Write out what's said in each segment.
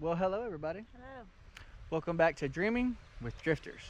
Well, hello everybody. Hello. Welcome back to Dreaming with Drifters.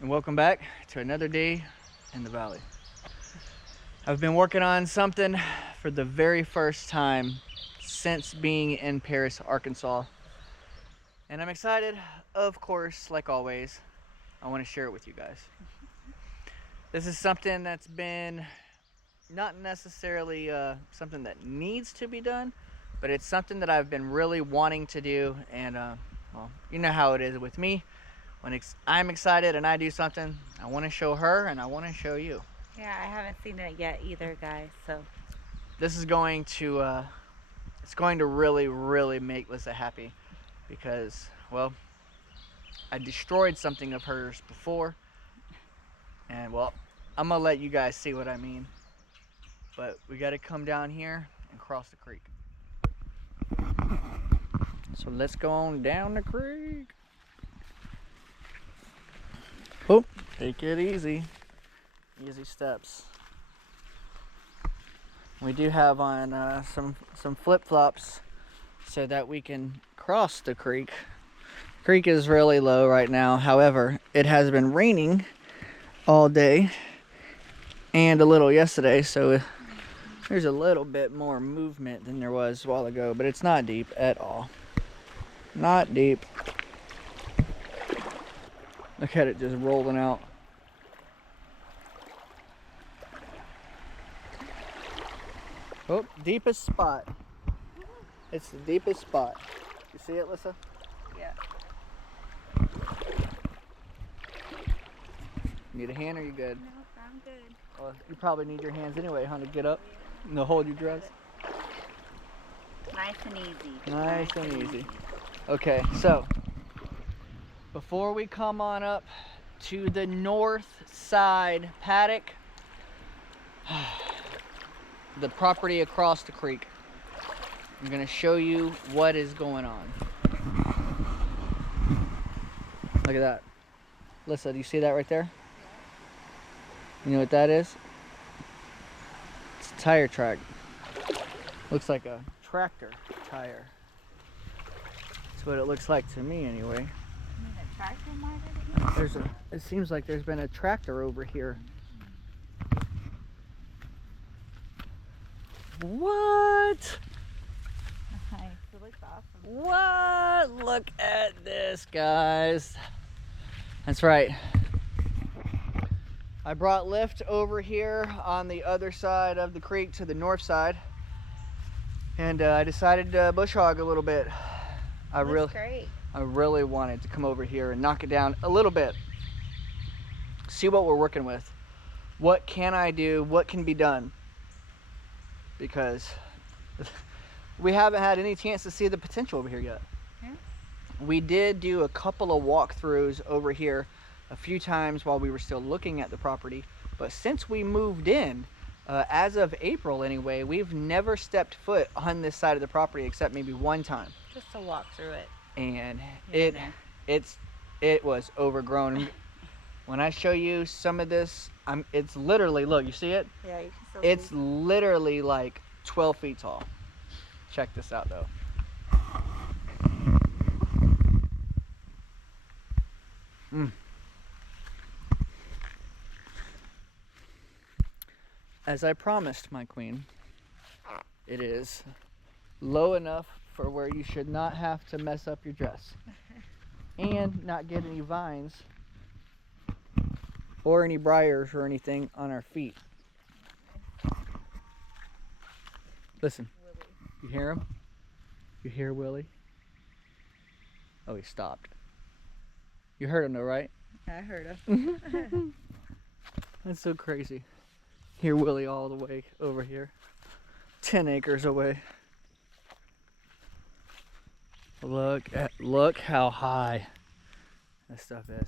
And welcome back to another day in the valley. I've been working on something for the very first time since being in Paris, Arkansas. And I'm excited, of course, like always. I want to share it with you guys. This is something that's been not necessarily something that needs to be done, but it's something that I've been really wanting to do. And well, you know how it is with me. When I'm excited and I do something, I want to show her and I want to show you. Yeah, I haven't seen it yet either, guys. So This is going to it's going to really make Lyssa happy because, well, I destroyed something of hers before, and well, I'm gonna let you guys see what I mean. But we got to come down here and cross the creek. So let's go on down the creek. Oh, take it easy. Easy steps. We do have on some flip-flops so that we can cross the creek. Creek is really low right now. However, it has been raining all day and a little yesterday, so there's a little bit more movement than there was a while ago, but it's not deep at all. Not deep. Look at it just rolling out. Oh, deepest spot. It's the deepest spot. You see it, Lyssa? yeah. Need a hand or you good? No, I'm good. Well, you probably need your hands anyway, huh, to get up and to hold your dress. Nice and easy. Nice and easy. Okay, so before we come on up to the north side paddock, the property across the creek, I'm gonna show you what is going on. Look at that. Lyssa, do you see that right there? You know what that is? It's a tire track. Looks like a tractor tire. That's what it looks like to me anyway. You mean a tractor market? It seems like there's been a tractor over here. What? Nice. It looks awesome. What? Look at this, guys. That's right. I brought lift over here on the other side of the creek to the north side, and I decided to bush hog a little bit. Looks great. I really wanted to come over here and knock it down a little bit. See what we're working with. What can I do? What can be done? Because we haven't had any chance to see the potential over here yet. Yeah. We did do a couple of walkthroughs over here a few times while we were still looking at the property, but since we moved in, as of April anyway, we've never stepped foot on this side of the property except maybe one time. Just to walk through it. And Yeah. it was overgrown. When I show you some of this, it's literally, look, you see it? Yeah, you can still It's see. literally like 12 feet tall. Check this out though. As I promised, my queen, it is low enough for where you should not have to mess up your dress and not get any vines or any briars or anything on our feet. Listen, Willie. you hear him? You hear Willie? Oh, he stopped. You heard him though, right? I heard him. That's so crazy. Hear Willie all the way over here. 10 acres away. Look how high this stuff is.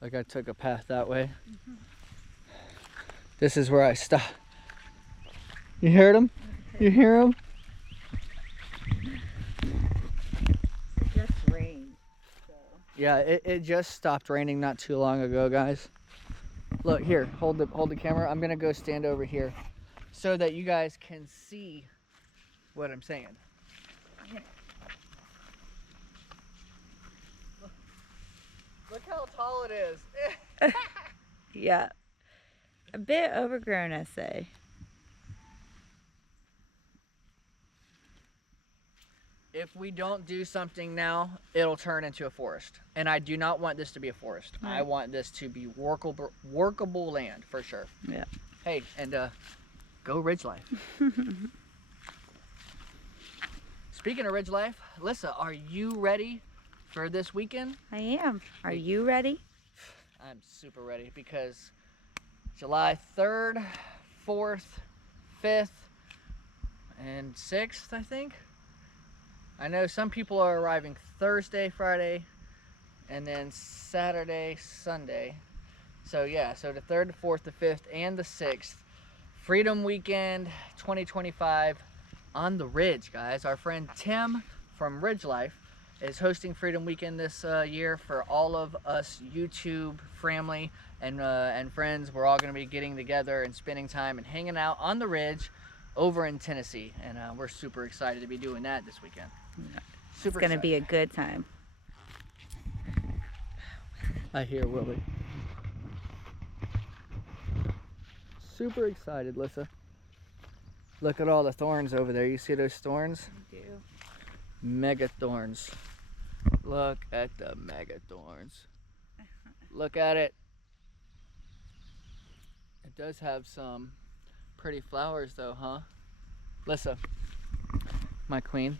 Like I took a path that way. This is where I stopped. You heard him? You hear him? It just rained. So. Yeah, it just stopped raining not too long ago, guys. Look here, hold the camera. I'm gonna go stand over here so that you guys can see what I'm saying. Look how tall it is. Yeah. A bit overgrown, I say. If we don't do something now, it'll turn into a forest. And I do not want this to be a forest. Right. I want this to be workable land for sure. Yeah. Hey, and go Ridge Life. Speaking of Ridge Life, Lyssa, are you ready for this weekend? I am. Are you ready? I'm super ready because July 3rd, 4th, 5th, and 6th, I think. I know some people are arriving Thursday, Friday, and then Saturday, Sunday. So yeah, so the 3rd, the 4th, the 5th, and the 6th. Freedom Weekend 2025 on the Ridge, guys. Our friend Tim from Ridge Life is hosting Freedom Weekend this year for all of us YouTube family and friends. We're all going to be getting together and spending time and hanging out on the Ridge over in Tennessee, and we're super excited to be doing that this weekend. It's going to be a good time. I hear Willie. Super excited, Lyssa. Look at all the thorns over there. You see those thorns? I do. Mega thorns. Look at the mega thorns. Look at it. It does have some pretty flowers though, huh? Lyssa, my queen,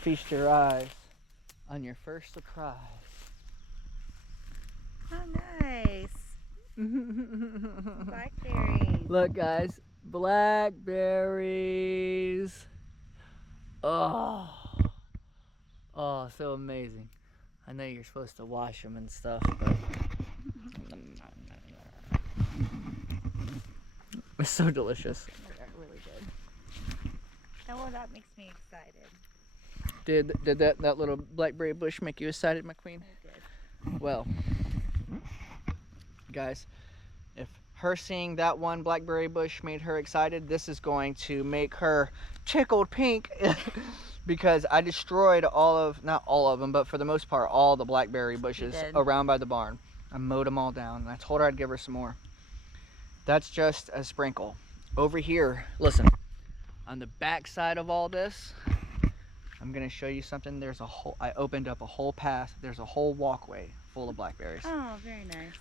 feast your eyes on your first surprise. Oh, nice. Blackberries. Look, guys, blackberries. Oh, so amazing. I know you're supposed to wash them and stuff, but it's so delicious. They're really good. Oh, well, that makes me excited. Did that little blackberry bush make you excited, my queen? It did. Well, guys, if her seeing that one blackberry bush made her excited, this is going to make her tickled pink because I destroyed not all of them, but for the most part, all the blackberry bushes around by the barn. I mowed them all down, and I told her I'd give her some more. That's just a sprinkle. Over here, listen, on the back side of all this, I'm gonna show you something. I opened up a whole path. There's a whole walkway full of blackberries. Oh, very nice.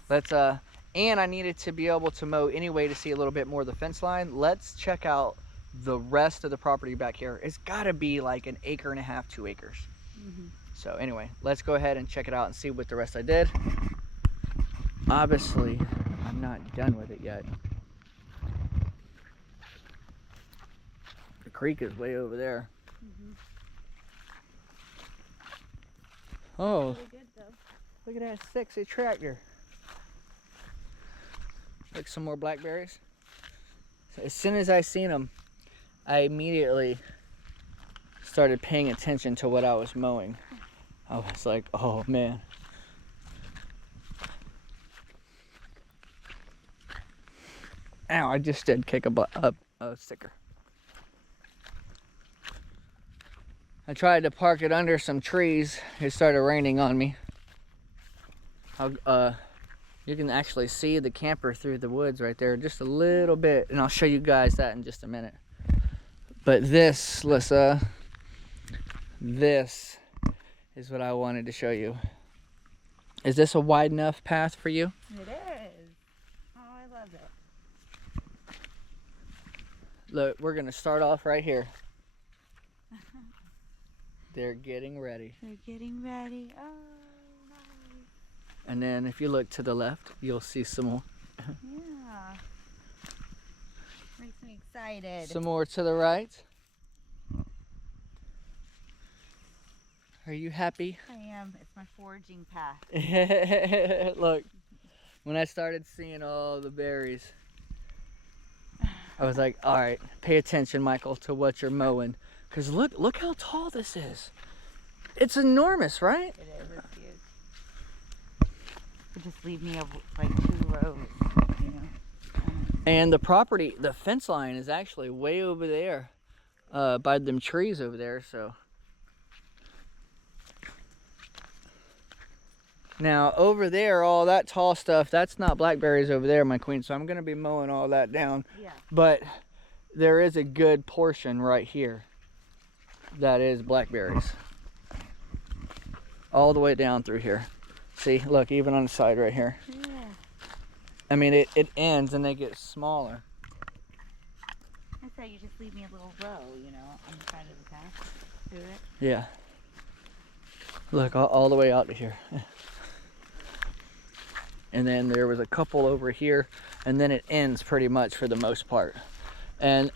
And I needed to be able to mow anyway to see a little bit more of the fence line. Let's check out the rest of the property back here. It's gotta be like 1.5 acres, 2 acres. Mm-hmm. So anyway, let's go ahead and check it out and see what the rest I did. Obviously, I'm not done with it yet. The creek is way over there. Mm-hmm. Oh, Really good, though. look at that sexy tractor. Look, some more blackberries. So as soon as I seen them, I immediately started paying attention to what I was mowing. I was like, oh man. Ow, I just did kick a sticker. I tried to park it under some trees. It started raining on me. You can actually see the camper through the woods right there just a little bit, and I'll show you guys that in just a minute. But this, Lyssa, this is what I wanted to show you. Is this a wide enough path for you? It is. Oh, I love it. Look, we're gonna start off right here. They're getting ready. They're getting ready. Oh, nice. And then if you look to the left, you'll see some more. Yeah. Makes me excited. Some more to the right. Are you happy? I am. It's my foraging path. Look, when I started seeing all the berries, I was like, all right, pay attention, Michael, to what you're mowing. Because look how tall this is. It's enormous, right? It is. It's huge. It just leave me like 2 rows, you know. And the property, the fence line is actually way over there, by them trees over there. So Now over there, all that tall stuff, that's not blackberries over there, my queen. So I'm gonna be mowing all that down. Yeah. But there is a good portion right here that is blackberries. All the way down through here. See, look, even on the side right here. Yeah. I mean, it ends and they get smaller. I thought you just leave me a little row, you know, on the side of the path. Do it. Yeah. Look, all the way out to here. And then there was a couple over here, and then it ends pretty much for the most part. And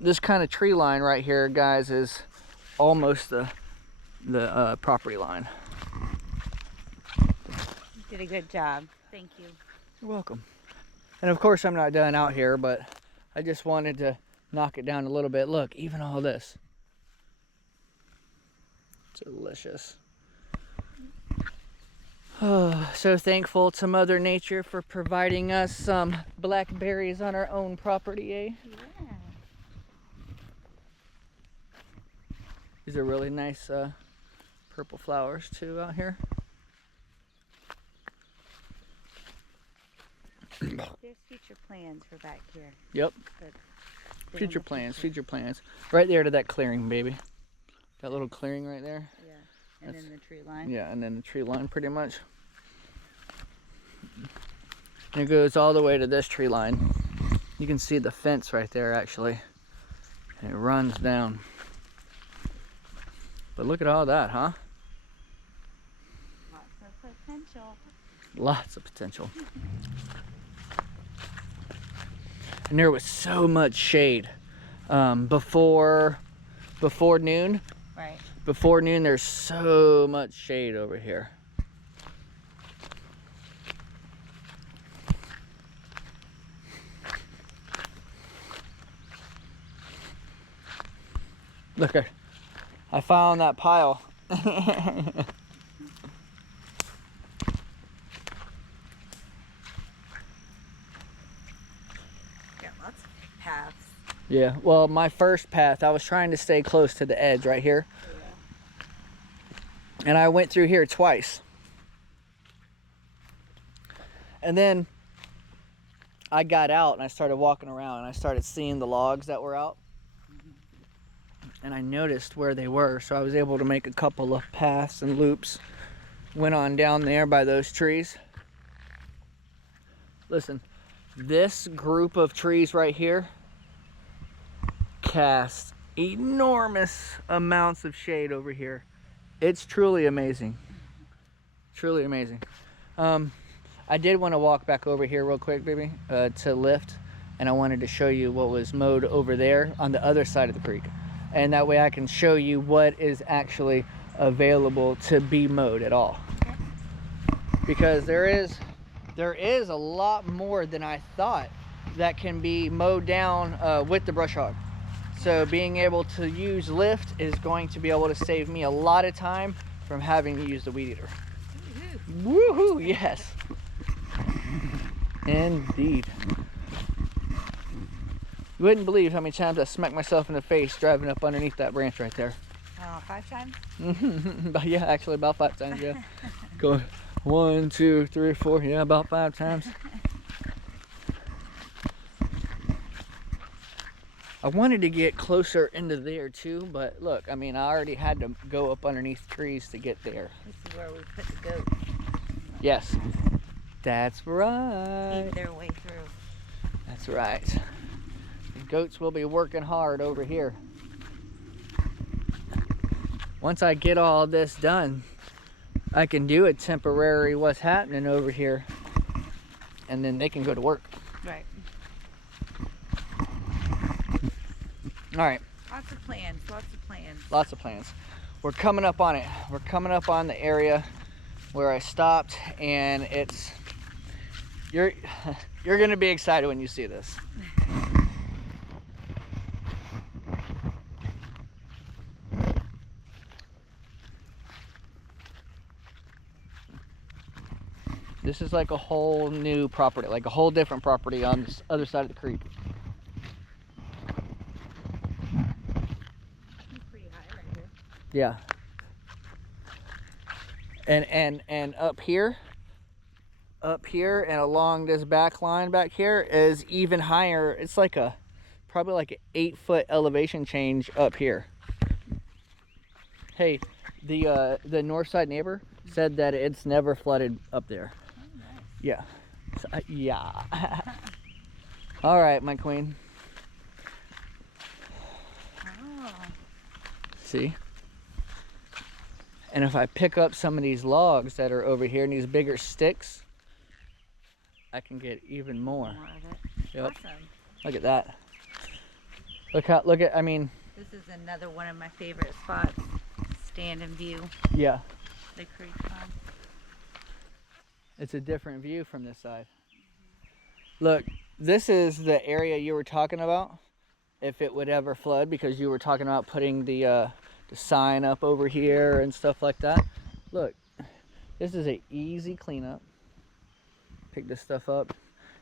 this kind of tree line right here, guys, is almost the property line. You did a good job. Thank you. You're welcome. And of course I'm not done out here, but I just wanted to knock it down a little bit. Look, even all this. Delicious. Oh, so thankful to Mother Nature for providing us some blackberries on our own property, eh? Yeah. These are really nice purple flowers too out here. There's future plans for back here. Yep. But Future plans, future plans. Right there to that clearing, baby. That little clearing right there. Yeah. And then the tree line. Yeah, and then the tree line pretty much. And it goes all the way to this tree line. You can see the fence right there actually. And it runs down. But look at all that, huh? Lots of potential. Lots of potential. And there was so much shade before noon. Right. Before noon, there's so much shade over here. Look, I found that pile. Got lots of paths. Yeah, well, my first path, I was trying to stay close to the edge right here. Yeah. And I went through here twice. And then I got out and I started walking around and I started seeing the logs that were out. And I noticed where they were, so I was able to make a couple of paths and loops. Went on down there by those trees. Listen, this group of trees right here cast enormous amounts of shade over here. It's truly amazing. Truly amazing. I did want to walk back over here real quick, baby, to lift. And I wanted to show you what was mowed over there on the other side of the creek. And that way I can show you what is actually available to be mowed at all. Okay. Because there is a lot more than I thought that can be mowed down with the brush hog. So being able to use lift is going to be able to save me a lot of time from having to use the weed eater. Woohoo, yes. Indeed. You wouldn't believe how many times I smacked myself in the face driving up underneath that branch right there. 5 times? But yeah, actually about 5 times, yeah. Going 1, 2, 3, 4, yeah, about 5 times. I wanted to get closer into there too, but look, I mean, I already had to go up underneath trees to get there. This is where we put the goats. Yes, that's right. Eat their way through. That's right. The goats will be working hard over here. Once I get all this done, I can do a temporary what's happening over here, and then they can go to work. Right. All right. Lots of plans, lots of plans. Lots of plans. We're coming up on it. We're coming up on the area where I stopped, and you're gonna be excited when you see this. This is like a whole new property, like a whole different property on this other side of the creek. It's pretty high right here. Yeah. And up here and along this back line back here is even higher. It's like probably like an 8-foot elevation change up here. Hey, the north side neighbor said that it's never flooded up there. Oh, nice. Yeah. So, yeah. All right, my queen. Oh. See? And if I pick up some of these logs that are over here and these bigger sticks, I can get even more. More of it. Yep. Awesome. Look at that. I mean. This is another one of my favorite spots. Stand and view Yeah. the creek from. It's a different view from this side. Look, this is the area you were talking about, if it would ever flood, because you were talking about putting the sign up over here and stuff like that. Look, this is an easy cleanup. Pick this stuff up.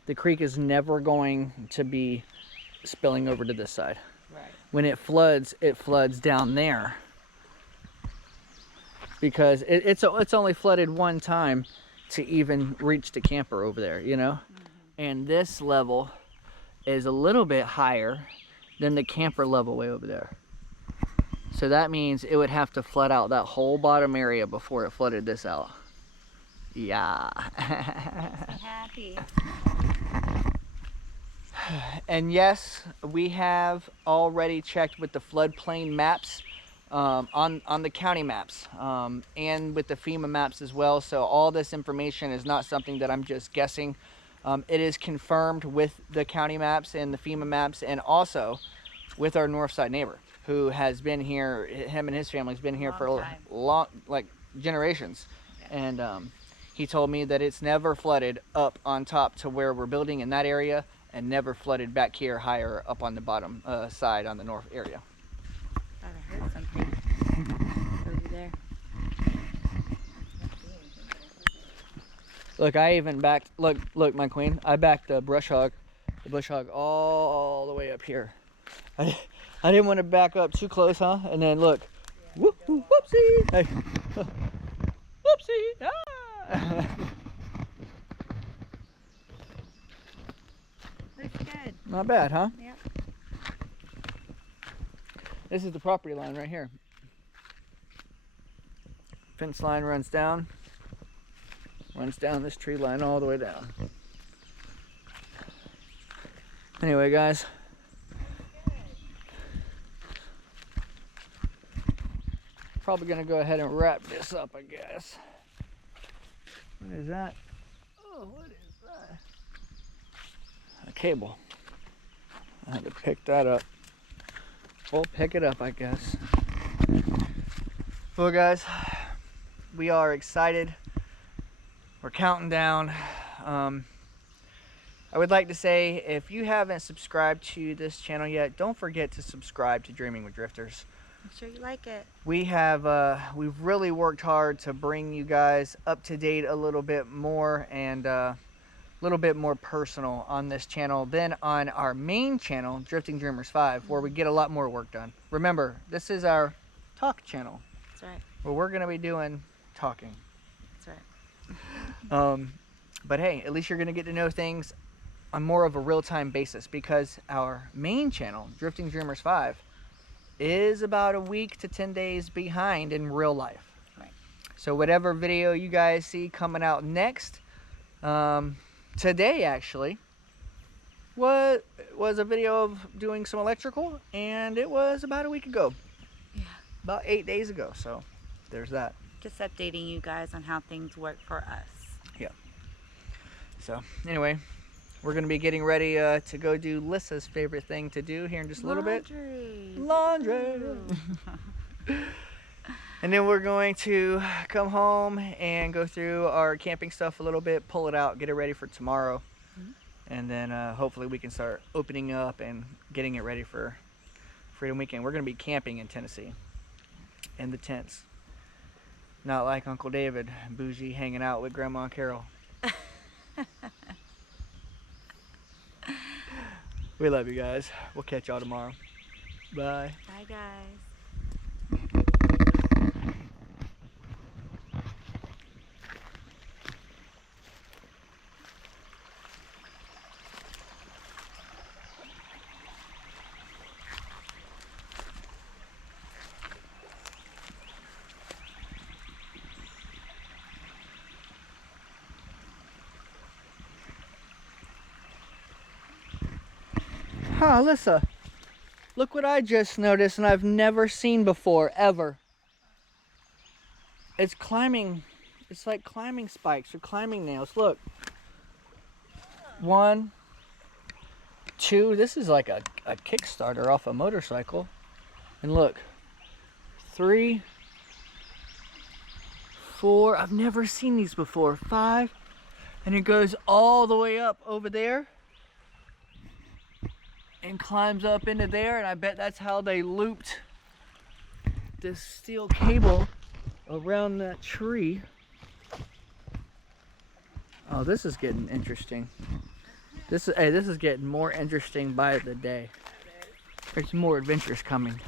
The creek is never going to be spilling over to this side. Right. When it floods down there, because it's only flooded one time to even reach the camper over there, you know. And this level is a little bit higher than the camper level way over there. So that means it would have to flood out that whole bottom area before it flooded this out. Yeah. Happy. And yes, we have already checked with the floodplain maps on the county maps and with the FEMA maps as well. So all this information is not something that I'm just guessing. It is confirmed with the county maps and the FEMA maps, and also with our north side neighbor, who has been here. Him and his family's been here for a long, like generations. Yeah. And he told me that it's never flooded up on top to where we're building in that area, and never flooded back here higher up on the bottom side on the north area. Thought I heard something over there. Look, I even backed, look, my queen, I backed the bush hog all the way up here. I didn't want to back up too close, huh? And then look, yeah, whoopsie, hey, whoopsie, ah. Looks good. Not bad, huh? Yep. This is the property line right here. Fence line runs down this tree line all the way down. Anyway, guys, probably gonna go ahead and wrap this up, I guess. What is that? Oh, what is that? A cable. I had to pick that up. We'll pick it up, I guess. Well, guys, we are excited. We're counting down. I would like to say, if you haven't subscribed to this channel yet, don't forget to subscribe to Dreaming with Drifters. I'm sure you like it. We've really worked hard to bring you guys up to date a little bit more, and a little bit more personal on this channel than on our main channel, Drifting Dreamers 5, where we get a lot more work done. Remember, this is our talk channel. That's right. Where we're gonna be doing talking. That's right. But hey, at least you're gonna get to know things on more of a real-time basis, because our main channel, Drifting Dreamers 5, is about a week to 10 days behind in real life. Right. So whatever video you guys see coming out next, today actually was a video of doing some electrical, and it was about a week ago. Yeah. About 8 days ago. So there's that. Just updating you guys on how things work for us. Yeah. So anyway, we're going to be getting ready to go do Lyssa's favorite thing to do here in just a little bit. Laundry. And then we're going to come home and go through our camping stuff a little bit, pull it out, get it ready for tomorrow. Mm-hmm. And then hopefully we can start opening up and getting it ready for Freedom Weekend. We're going to be camping in Tennessee in the tents. Not like Uncle David, bougie, hanging out with Grandma Carol. We love you guys. We'll catch y'all tomorrow. Bye. Bye, guys. Huh, Lyssa. Look what I just noticed and I've never seen before, ever. It's climbing. It's like climbing spikes or climbing nails. Look. 1, 2. This is like a Kickstarter off a motorcycle. And look. 3, 4. I've never seen these before. 5. And it goes all the way up over there. And climbs up into there. And I bet that's how they looped this steel cable around that tree. Oh, this is getting interesting. This is getting more interesting by the day. There's more adventures coming.